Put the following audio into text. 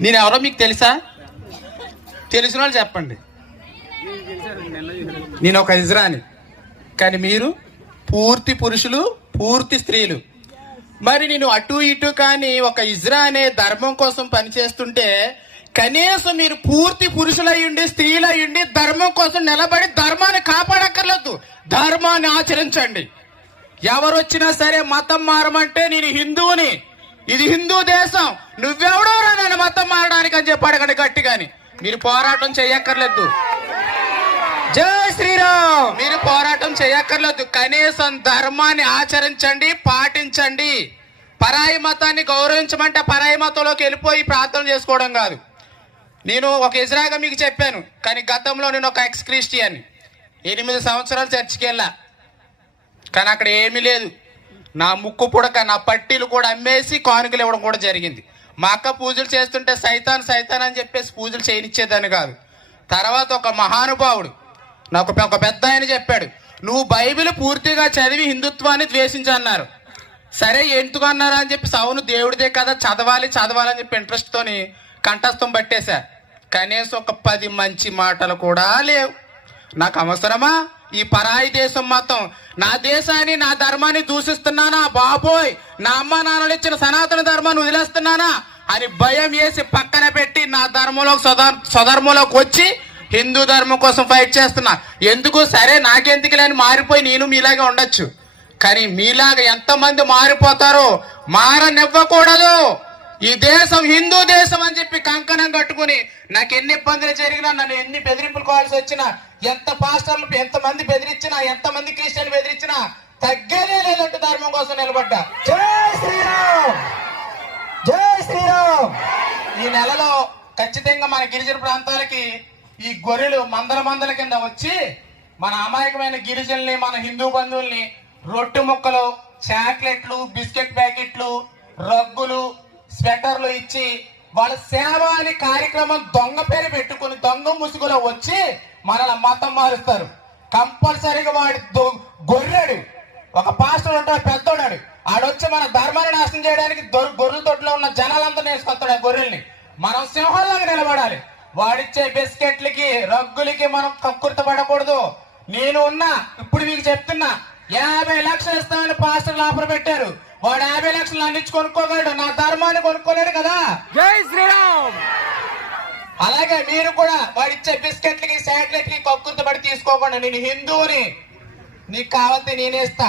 నేను ఎవరో మీకు తెలుసా? తెలిసిన వాళ్ళు చెప్పండి. నేను ఒక ఇజ్రాని కానీ మీరు పూర్తి పురుషులు పూర్తి స్త్రీలు. మరి నేను అటు ఇటు కానీ ఒక ఇజ్రా అనే ధర్మం కోసం పనిచేస్తుంటే కనీసం మీరు పూర్తి పురుషులయ్యుండి స్త్రీలయ్యుండి ధర్మం కోసం నిలబడి ధర్మాన్ని కాపాడక్కర్లేదు. ధర్మాన్ని ఆచరించండి. ఎవరు వచ్చినా సరే మతం మారమంటే నేను హిందువుని. ఇది హిందూ దేశం. నువ్వెవడో రా నన్ను మతం మారడానికి అని చెప్పి అడగండి గట్టిగాని. మీరు పోరాటం చేయక్కర్లేదు. జై శ్రీరామ్. మీరు పోరాటం చేయక్కర్లేదు. కనీసం ధర్మాన్ని ఆచరించండి పాటించండి. పరాయి మతాన్ని గౌరవించమంటే పరాయి మతంలోకి వెళ్ళిపోయి ప్రార్థన చేసుకోవడం కాదు. నేను ఒక ఇజ్రాగా మీకు చెప్పాను కానీ గతంలో నేను ఒక ఎక్స్ క్రిస్టియన్ ఎనిమిది సంవత్సరాలు చర్చికి వెళ్ళా. కానీ అక్కడ ఏమీ లేదు. నా ముక్కు పుడక నా పట్టీలు కూడా అమ్మేసి కానుకలు ఇవ్వడం కూడా జరిగింది. మా అక్క పూజలు చేస్తుంటే సైతాన్ సైతాన్ అని చెప్పేసి పూజలు చేయనిచ్చేదాన్ని కాదు. తర్వాత ఒక మహానుభావుడు నాకు ఒక పెద్ద ఆయన చెప్పాడు నువ్వు బైబిల్ పూర్తిగా చదివి హిందుత్వాన్ని ద్వేషించన్నారు. సరే ఎందుకు అన్నారా? అని చెప్పి అవును దేవుడిదే కదా చదవాలి చదవాలని చెప్పి ఇంట్రెస్ట్తోని కంఠస్థం పట్టేశా. కనీసం ఒక పది మంచి మాటలు కూడా లేవు. నాకు అవసరమా? ఈ పరాయి దేశం మొత్తం. నా దేశాన్ని నా ధర్మాన్ని దూషిస్తున్నానా? బాబోయ్! నా అమ్మ నాన్నలు ఇచ్చిన సనాతన ధర్మాన్ని వదిలేస్తున్నానా? అని భయం వేసి పక్కన పెట్టి నా ధర్మంలో స్వధర్మంలోకి వచ్చి హిందూ ధర్మం కోసం ఫైట్ చేస్తున్నా. ఎందుకు? సరే నాకెందుకు లేని మారిపోయి నేను మీలాగే ఉండొచ్చు. కానీ మీలాగా ఎంతమంది మారిపోతారో మారనివ్వకూడదు. ఈ దేశం హిందూ దేశం అని చెప్పి కంకణం కట్టుకుని నాకు ఎన్ని ఇబ్బందులు జరిగినా నన్ను ఎన్ని బెదిరింపులు కావాల్సి వచ్చినా ఎంత పాస్టర్లు ఎంత మంది బెదిరించినా ఎంత మంది క్రిస్టియన్ బెదిరించినా తగ్గేదే లేదంటూ ధర్మం కోసం నిలబడ్డా. జై శ్రీరామ్! జై శ్రీరామ్! ఈ నెలలో ఖచ్చితంగా మన గిరిజన ప్రాంతాలకి ఈ గొర్రెలు మందల మందల కింద వచ్చి మన అమాయకమైన గిరిజనుల్ని మన హిందూ బంధువుల్ని రొట్టె ముక్కలు చాక్లెట్లు బిస్కెట్ ప్యాకెట్లు రగ్గులు స్వెటర్లు ఇచ్చి వాళ్ళ సేవ అనే కార్యక్రమం దొంగ పేరు పెట్టుకుని దొంగ ముసుగులో వచ్చి మనల్ని మతం మారుస్తారు. కంపల్సరీగా వాడి దొ- గొర్రెడు. ఒక పాస్టర్ ఉంటాడు పెద్దోడాడు. ఆడొచ్చి మన ధర్మాన్ని నాశనం చేయడానికి గొర్రెల తొట్టులో ఉన్న జనాలందరూ నేర్చుకొస్తాడు ఆ గొర్రెల్ని. మనం సింహంలాగా నిలబడాలి. వాడిచ్చే బిస్కెట్లకి రగ్గులకి మనం కక్కుర్తపడకూడదు నేను ఉన్నా ఇప్పుడు మీకు చెప్తున్నా యాభై లక్షలు ఇస్తామని పాస్టర్లు ఆఫర్ పెట్టారు. వాడు యాభై లక్షలు అందించి కొనుక్కోగలడు. నా ధర్మాన్ని కొనుక్కోలేడు కదా. జై శ్రీరామ్. అలాగే మీరు కూడా వాడిచ్చే బిస్కెట్లకి చాక్లెట్లకి కక్కుర్తపడి తీసుకోకుండా నేను హిందువుని నీకు కావాలంటే నేనే ఇస్తా.